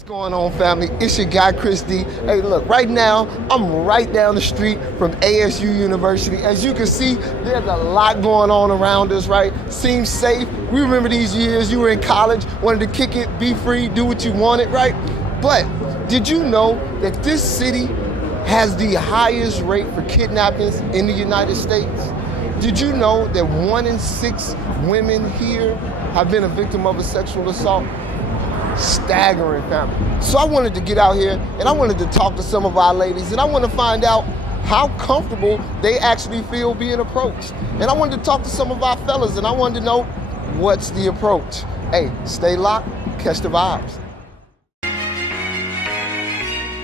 What's going on, family? It's your guy, Chris D. Hey, look, right now, I'm right down the street from ASU University. As you can see, there's a lot going on around us, right? Seems safe. We remember these years. You were in college, wanted to kick it, be free, do what you wanted, right? But did you know that this city has the highest rate for kidnappings in the United States? Did you know that 1 in 6 women here have been a victim of a sexual assault? Staggering, family. So I wanted to get out here and I wanted to talk to some of our ladies and I want to find out how comfortable they actually feel being approached. And I wanted to talk to some of our fellas and I wanted to know what's the approach. Hey, stay locked, catch the vibes.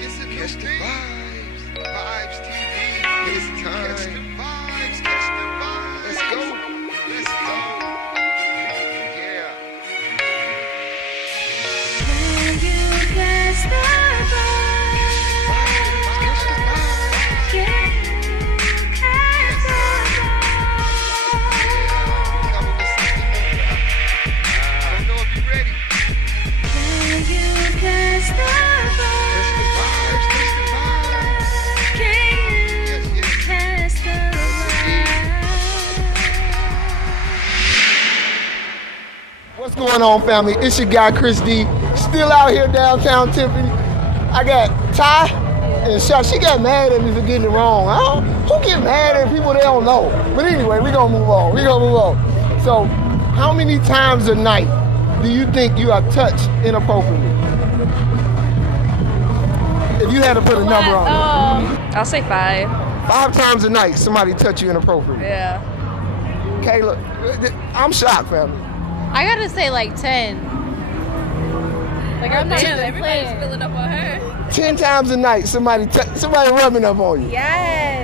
It's a catch the vibes. Vibes TV. It's time. Catch the vibes, catch the vibes. Let's go. Let's go. Yeah. What's going on, family? It's your guy, Chris D. Still out here downtown Tiffany. I got Ty and Shaq. She got mad at me for getting it wrong. Who get mad at people they don't know? But anyway, we're gonna move on. So, how many times a night do you think you are touched inappropriately? If you had to put a number on it. I'll say 5. 5 times a night somebody touch you inappropriately. Yeah. Kayla, I'm shocked, family. I gotta say like 10. Like I'm not even Everybody's playing. filling up on her. 10 times a night somebody rubbing up on you. Yes.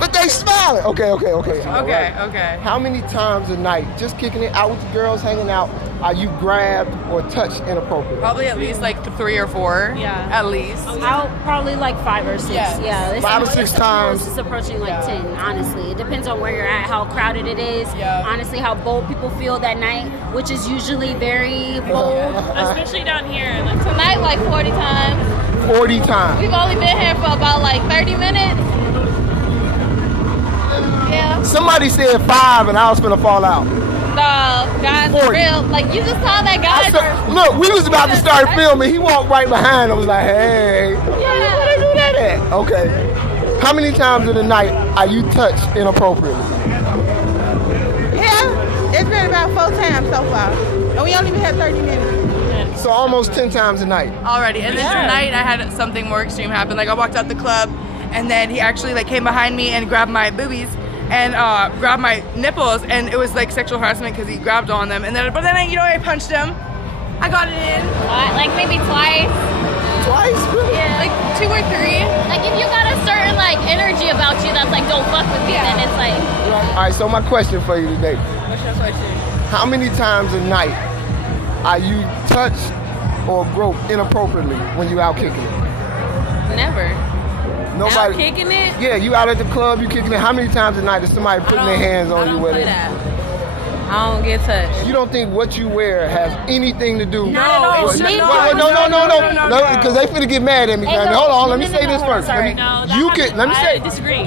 But they smiling. Okay. All right. Okay. How many times a night, just kicking it out with the girls, hanging out, are you grabbed or touched inappropriately? Probably at least like 3 or 4. Yeah. At least. I'll probably like 5 or 6. Yes. Yeah, it's 5 or 6 times. It's approaching like 10. Honestly, it depends on where you're at, how crowded it is. Yeah. Honestly, how bold people feel that night, which is usually very bold. Especially down here. Like, Tonight like 40 times. 40 times. We've only been here for about like 30 minutes. Yeah. Somebody said 5 and I was finna fall out. No, guys, 40. for real. Like you just saw that guy. Look, we was about to start filming. He walked right behind. I was like, hey, where they do that at? Okay. How many times in the night are you touched inappropriately? Yeah, it's been about 4 times so far. And we only been here 30 minutes. So almost 10 times a night. Already. And then tonight I had something more extreme happen. Like I walked out the club and then he actually like came behind me and grabbed my boobies and grabbed my nipples, and it was like sexual harassment because he grabbed on them. And then, but then I punched him. I got it in. Like maybe twice. Twice? Really? Yeah. Like 2 or 3. Like if you got a certain like energy about you that's like don't fuck with me, then it's like. All right, so my question for you today. What's your question? How many times a night are you touched or groped inappropriately when you out kicking it? Never. Nobody. Kicking it. Yeah, you out at the club, you kicking it. How many times a night is somebody putting their hands on you with it? I don't get touched. You don't think what you wear has anything to do? No, it's Wait, not. no, because they finna get mad at me. Hey, Hold on, let me no, say no, this hold on, first. sorry.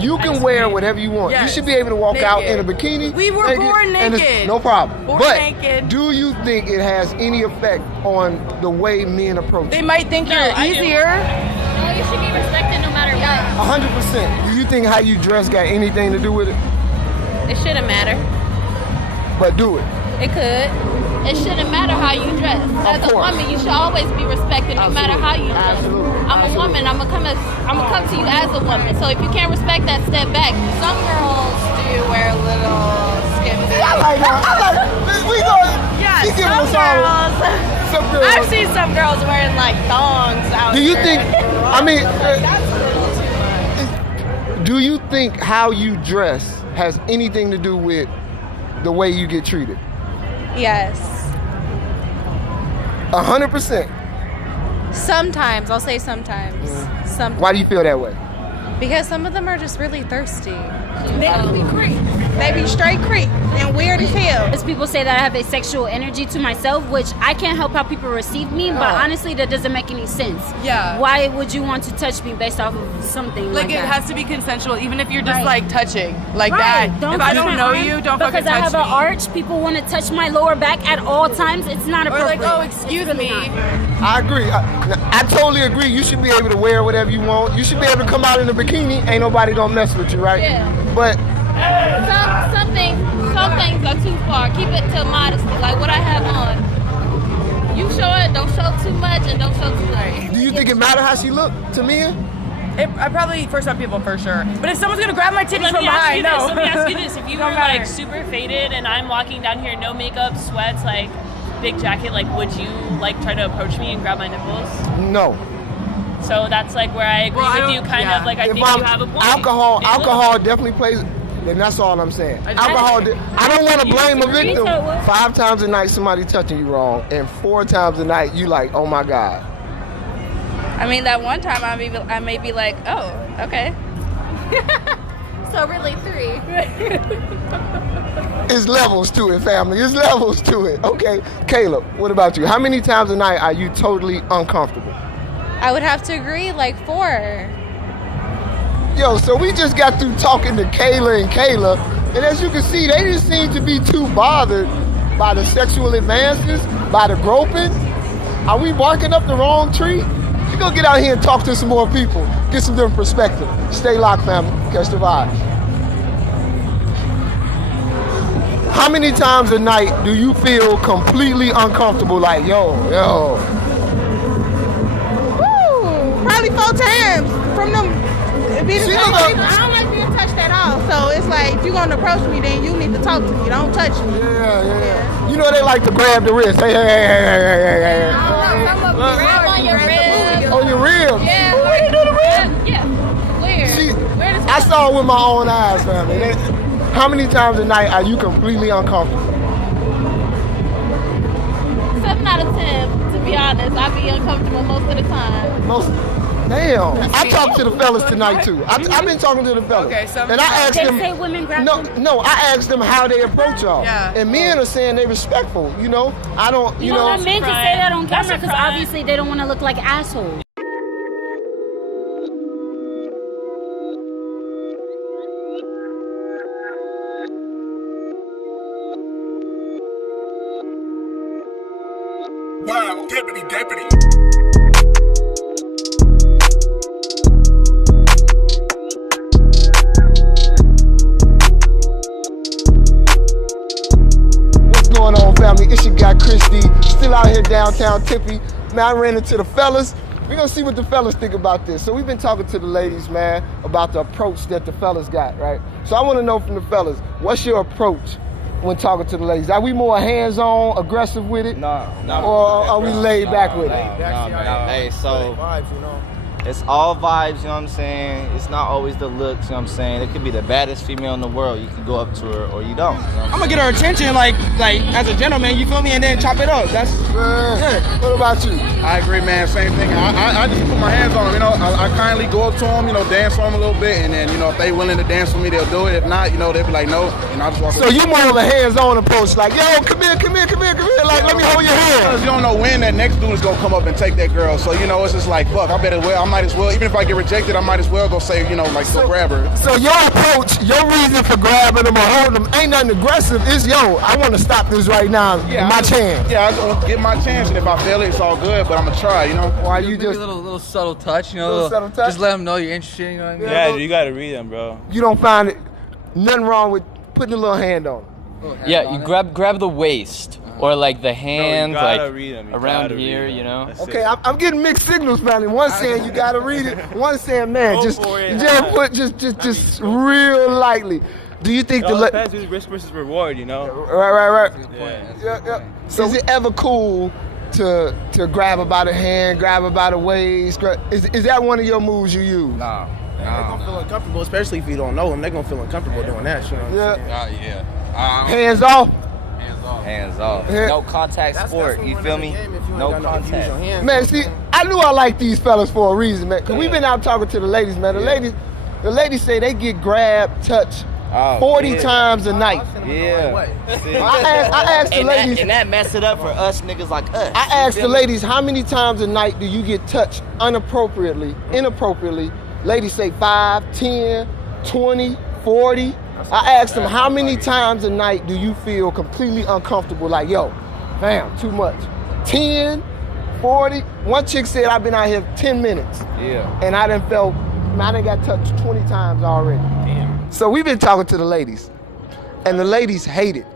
You can wear whatever you want. Yes. You should be able to walk out in a bikini. We were born and it's naked. no problem. Born but naked. do you think it has any effect on the way men approach They you? might think you're easier. No, you should be respected no matter what. 100%. Do you think how you dress got anything to do with it? It shouldn't matter. But do it. It could. It shouldn't matter how you dress. As a course. woman, you should always be respected no matter how you dress. Absolutely. I'm a woman. I'm gonna come to you as a woman. So if you can't respect that, step back. Some girls do wear a little skin. I like we going. yeah, She giving us all. Some girls. I've seen some girls wearing like thongs out Do you there. think? I mean, do you think how you dress has anything to do with the way you get treated? Yes. 100%. Sometimes. I'll say sometimes. Sometimes. Why do you feel that way? Because some of them are just really thirsty. They be straight creep and weird as hell. Because people say that I have a sexual energy to myself, which I can't help how people receive me, but honestly, that doesn't make any sense. Yeah. Why would you want to touch me based off of something like Like, it that? has to be consensual, even if you're just Right. like touching like Right. that. Don't If I touch don't my know arm you, don't because fucking I touch have me. an arch. People want to touch my lower back at all times. It's not Or appropriate. like, oh, excuse It's really me. not. I agree. I totally agree. You should be able to wear whatever you want. You should be able to come out in a bikini. Ain't nobody gonna mess with you, right? Yeah. But Some things are too far. Keep it to modesty, like what I have on. You show it, don't show too much, and don't show too much. do you think it matter how she look to men? I probably, for some people, for sure. But if someone's gonna grab my titties Let from me ask you behind, this. no. Let me ask you this. If you were Don't matter. like super faded and I'm walking down here, no makeup, sweats, like big jacket, like would you like try to approach me and grab my nipples? No. So that's like where I agree Well, I with don't- you, kind yeah. of like I If think you have a point. alcohol They look- definitely plays. Then that's all I'm saying. I I don't want to You blame a disagree? victim. So what? 5 times a night somebody touching you wrong, and 4 times a night you like, oh my god. I mean, that one time I may be like, oh, okay. So really 3. It's levels to it, family. It's levels to it. Okay, Caleb, what about you? How many times a night are you totally uncomfortable? I would have to agree, like 4. Yo, so we just got through talking to Kayla and Kayla, and as you can see, they didn't seem to be too bothered by the sexual advances, by the groping. Are we barking up the wrong tree? We're gonna get out here and talk to some more people, get some different perspective. Stay locked, family. Catch the vibes. How many times a night do you feel completely uncomfortable? Like, yo. Woo! Probably 4 times from them. Bitches, See, I look up. don't like being touched at all. So it's like, if you're gonna approach me, then you need to talk to me. Don't touch me. Yeah. You know they like to grab the wrist. Hey. Grab on your ribs. On your ribs. Yeah. Ooh, they do the ribs. Yeah. Where? See, Where does I saw it with my own eyes, family. How many times a night are you completely uncomfortable? 7 out of 10, to be honest. I be uncomfortable most of the time. Damn. I talked to the fellas tonight too. I've been talking to the fellas. Okay, so- and I asked They them. say women grab them. No, I asked them how they approach y'all. Yeah. And men are saying they respectful. You know, I don't. You know what? Men can say that on That's camera a because crime. obviously they don't want to look like assholes. Wow, deputy. What's going on, family? It's your guy Chris D. Still out here downtown Tippy. Man, I ran into the fellas. We're gonna see what the fellas think about this. So we've been talking to the ladies, man, about the approach that the fellas got, right? So I wanna know from the fellas, what's your approach when talking to the ladies? Are we more hands-on, aggressive with it? No. Or are we laid back with it? No, man. Hey, so it's all vibes, you know what I'm saying? It's not always the looks, you know what I'm saying? It could be the baddest female in the world. You can go up to her or you don't. You know what I'm gonna get her attention, like as a gentleman, you feel me, and then chop it up. That's What about you? I agree, man. Same thing. I just put my hands on them. You know, I kindly go up to them, you know, dance for them a little bit, and then, you know, if they willing to dance with me, they'll do it. If not, you know, they'll be like, no, and I just walk So away. you more of a hands-on approach, like, yo, come here. Like, let me hold your hand. Because you don't know when that next dude is gonna come up and take that girl. So, you know, it's just like, fuck, I might as well, even if I get rejected, I might as well go say, you know, like, go grab her. So your approach, your reason for grabbing them or holding them ain't nothing aggressive. It's, yo, I want to stop this right now. My chance. Yeah, I just want to get my chance, and if I fail it, it's all good, but I'm gonna try, you know? Why you Maybe just, a little subtle touch, you know. Little subtle touch? Just let them know you're interested. You know what I mean? Yeah, you gotta read them, bro. you don't find it nothing wrong with putting a little hand on them? Yeah, you grab the waist or like the hand, gotta like read 'em. You around gotta here, read 'em. you know. That's Okay, it. I'm getting mixed signals, family. One saying you gotta read it. One saying, man, Go just for it. put just real lightly. Do you think It the all depends who's risk versus reward, you know. right? Yeah. Yeah. So is it ever cool to grab her by the hand, grab her by the waist? Is that one of your moves you use? Nah. they're gonna feel uncomfortable, especially if you don't know them. They're gonna feel uncomfortable doing that. You know what I'm saying? Yeah. Hands off. Hands off. Yeah. No contact That's sport. the You one feel that's me? the game if you ain't No got if you use your contact. hands. Man, see, I knew I liked these fellas for a reason, man. Cause we've been out talking to the ladies, man. The ladies, The ladies say they get grabbed, touched 40 times a night. Yeah. See? I asked the ladies. And that messed it up for us niggas like us. I asked the ladies, how many times a night do you get touched inappropriately? Ladies say 5, 10, 20, 40. I asked them, how many times a night do you feel completely uncomfortable? Like, yo, fam, too much. 10, 40. One chick said, I've been out here 10 minutes. Yeah. And I done got touched 20 times already. Damn. So we've been talking to the ladies, and the ladies hate it.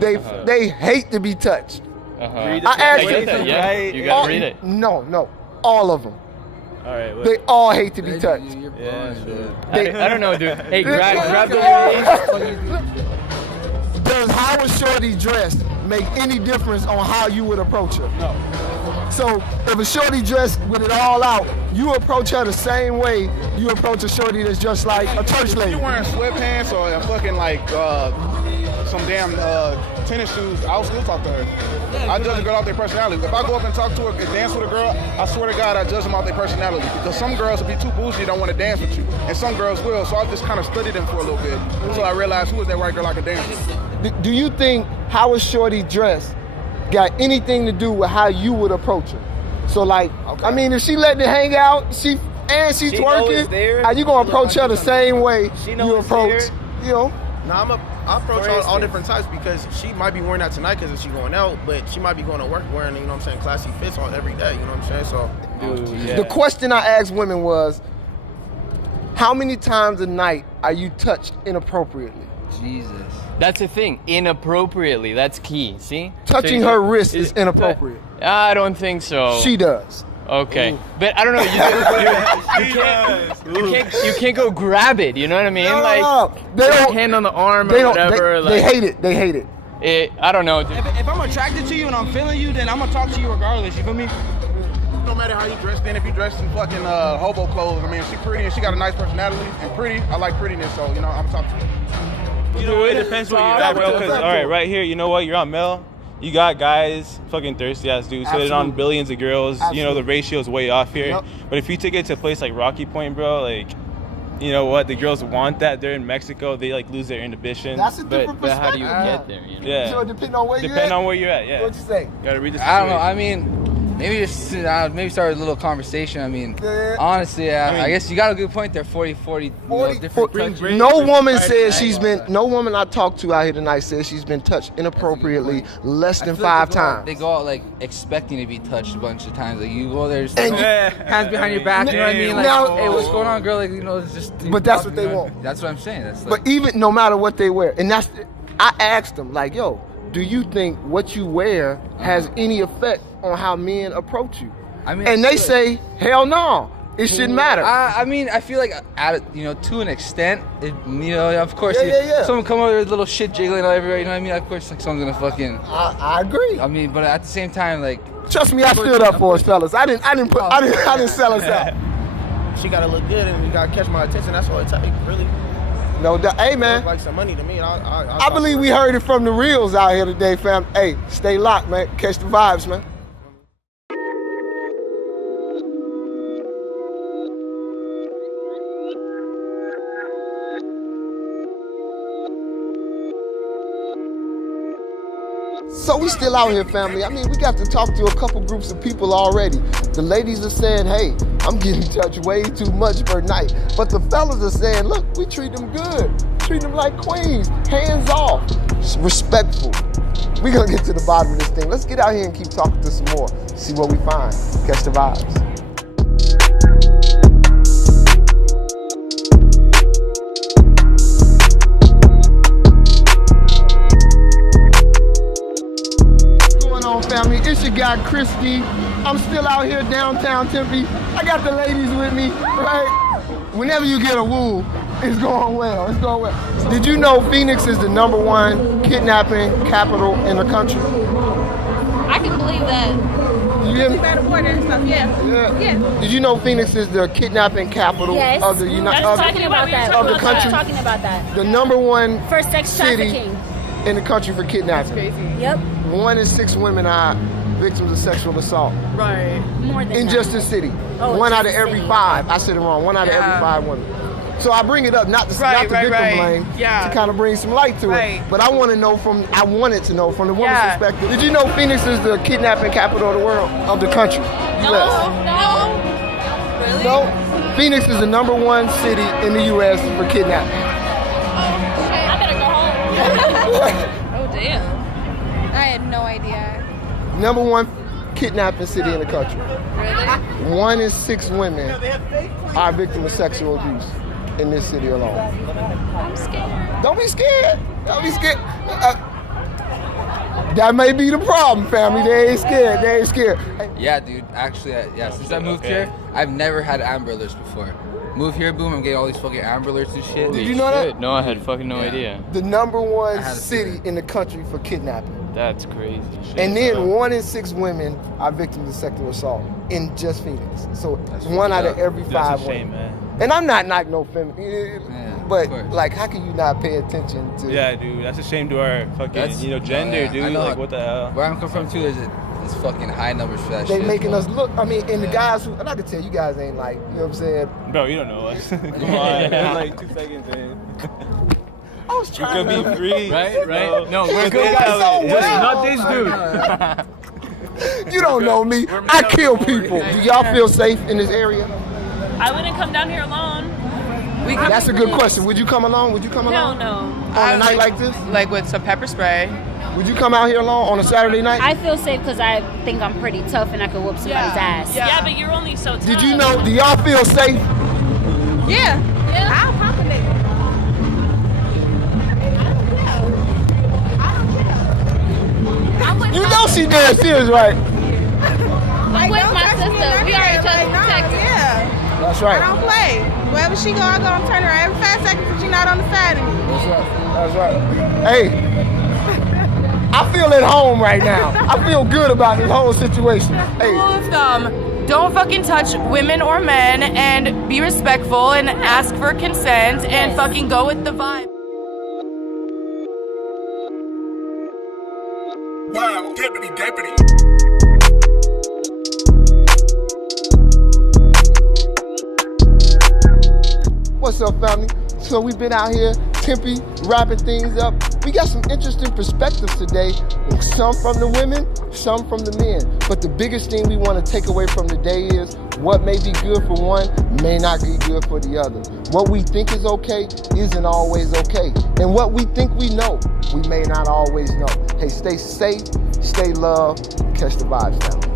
They hate to be touched. I asked them. Yeah, you gotta read it. No, all of them. All right. They all hate to be touched. I don't know, dude. Hey, grab the waist. Does how a shorty dressed make any difference on how you would approach her? No. So if a shorty dressed with it all out, you approach her the same way you approach a shorty that's just like a church lady. If you wearing sweatpants or a fucking like some damn tennis shoes, I'll still talk to her. I judge a girl off their personality. If I go up and talk to her and dance with a girl, I swear to God, I judge them off their personality. Because some girls will be too bougie, don't want to dance with you. And some girls will. So I just kind of studied them for a little bit until I realized who is that right girl I can dance with. Do you think how a shorty dressed got anything to do with how you would approach her? So like, I mean, if she letting it hang out, she's twerking, are you gonna approach her the same way you approach, you know? Nah, I approach all different types because she might be wearing that tonight because she's going out, but she might be going to work wearing, you know what I'm saying, classy fits on every day, you know what I'm saying? So The question I asked women was, how many times a night are you touched inappropriately? Jesus. That's the thing. Inappropriately. That's key. See? Touching her wrist is inappropriate. I don't think so. She does. Okay. But I don't know. You can't go grab it. You know what I mean? No. They don't, hand on the arm they or don't, whatever. They hate it. They hate it. I don't know. Dude. If I'm attracted to you and I'm feeling you, then I'm gonna talk to you regardless. You feel me? No matter how you dress, then if you dress in fucking hobo clothes, I mean, she's pretty and she got a nice personality and pretty. I like prettiness, so you know, I'm talking to her. You know, it depends where you're at, bro. Because all right, here, you know what? You're on Mel. You got guys, fucking thirsty ass dudes, hitting on billions of girls. Absolutely. You know, the ratio is way off here. Yep. But if you take it to a place like Rocky Point, bro, like, you know what? The girls want that. They're in Mexico. They like lose their inhibition. That's a different but how do perspective. you get there? You know? Yeah. So depending on where you're at, yeah. What you say? Gotta read this. I don't know. I mean, maybe just maybe start a little conversation. I mean, honestly, I guess you got a good point there. 40 different touches. No woman says no woman I talked to out here tonight says she's been touched inappropriately less than 5 times. They go out like expecting to be touched a bunch of times. Like you go there, just hands behind your back. You know what I mean? Like, hey, what's going on, girl? Like, you know, it's just. But that's what they want. That's what I'm saying. That's but even no matter what they wear, and I asked them like, yo, do you think what you wear has any effect on how men approach you? I mean, and they say, hell no, it shouldn't matter. I mean, I feel like, to an extent, of course, yeah. someone come over with little shit jiggling everywhere, you know what I mean? Of course, like, someone's gonna fucking. I agree. I mean, but at the same time, like. Trust me, I stood up for us, fellas. I didn't sell us out. She gotta look good and you gotta catch my attention. That's all it takes, really. No, hey man. It's like some money to me. I believe we heard it from the reels out here today, fam. Hey, stay locked, man. Catch the vibes, man. So we still out here, family. I mean, we got to talk to a couple groups of people already. The ladies are saying, hey, I'm getting touched way too much per night. But the fellas are saying, look, we treat them good. Treat them like queens, hands off, respectful. We're gonna get to the bottom of this thing. Let's get out here and keep talking to some more, see what we find. Catch the vibes. Family, it's your guy Christy. I'm still out here downtown Tempe. I got the ladies with me, right? Whenever you get a woo, it's going well. It's going well. Did you know Phoenix is the #1 kidnapping capital in the country? I can believe that. You hear me? By the border and stuff, yeah. Did you know Phoenix is the kidnapping capital of the talking about that. of the country? Talking about that. The #1 for sex city trafficking in the country for kidnapping. That's crazy. Yep. 1 in 6 women are victims of sexual assault. Right. More than in that. just the city. Oh, 1 just out of the every city. 5. I said it wrong. 1 out of every 5 women. So I bring it up not to victim blame, to kind of bring some light to it. But I wanted to know from the woman's perspective. Did you know Phoenix is the kidnapping capital of the world, of the country? U.S. No. Really? No. Phoenix is the #1 city in the U.S. for kidnapping. I better go home. Oh damn. I had no idea. #1 kidnapping city in the country. Really? 1 in 6 women are victims of sexual abuse in this city alone. I'm scared. Don't be scared. Don't be scared. That may be the problem, family. They ain't scared. They ain't scared. Yeah, dude. Actually, since I moved here, I've never had Amber Alerts before. Move here, boom, I'm getting all these fucking Amber Alerts and shit. Did you know that? No, I had fucking no idea. The #1 city in the country for kidnapping. That's crazy shit. And then 1 in 6 women are victims of sexual assault in just Phoenix. So 1 out of every 5 That's a women. shame, man. And I'm not no feminine, but like, how can you not pay attention to? Yeah, dude, that's a shame to our fucking, gender, dude. Like, what the hell? Where I'm coming from too, there's fucking high numbers for that They shit. making us look. I mean, and the guys who, and I can tell you guys ain't like, you know what I'm saying? Bro, you don't know us. Come on, that's like 2 seconds in. I was trying to be free, right? No, we're good guys. Just Not this dude. You don't know me. I kill people. Do y'all feel safe in this area? I wouldn't come down here alone. That's a good question. Would you come alone? Would you come alone? No. On a night like this? Like with some pepper spray. Would you come out here alone on a Saturday night? I feel safe because I think I'm pretty tough and I could whoop somebody's ass. Yeah, but you're only so tough. Did you know? Do y'all feel safe? Yeah. I'll compliment. You know she dead serious, right? I'm with my sister. We are each other's protectors. Yeah. That's right. I don't play. Wherever she go, I go and turn her every 5 seconds if she's not on the side of me. That's right. That's right. Hey, I feel at home right now. I feel good about this whole situation. Hey. Rule of thumb, don't fucking touch women or men and be respectful and ask for consent and fucking go with the vibe. Wow, deputy. What's up, family? So we've been out here, Tempe, wrapping things up. We got some interesting perspectives today, some from the women, some from the men. But the biggest thing we want to take away from the day is what may be good for one may not be good for the other. What we think is okay isn't always okay. And what we think we know, we may not always know. Hey, stay safe, stay loved, catch the vibes, family.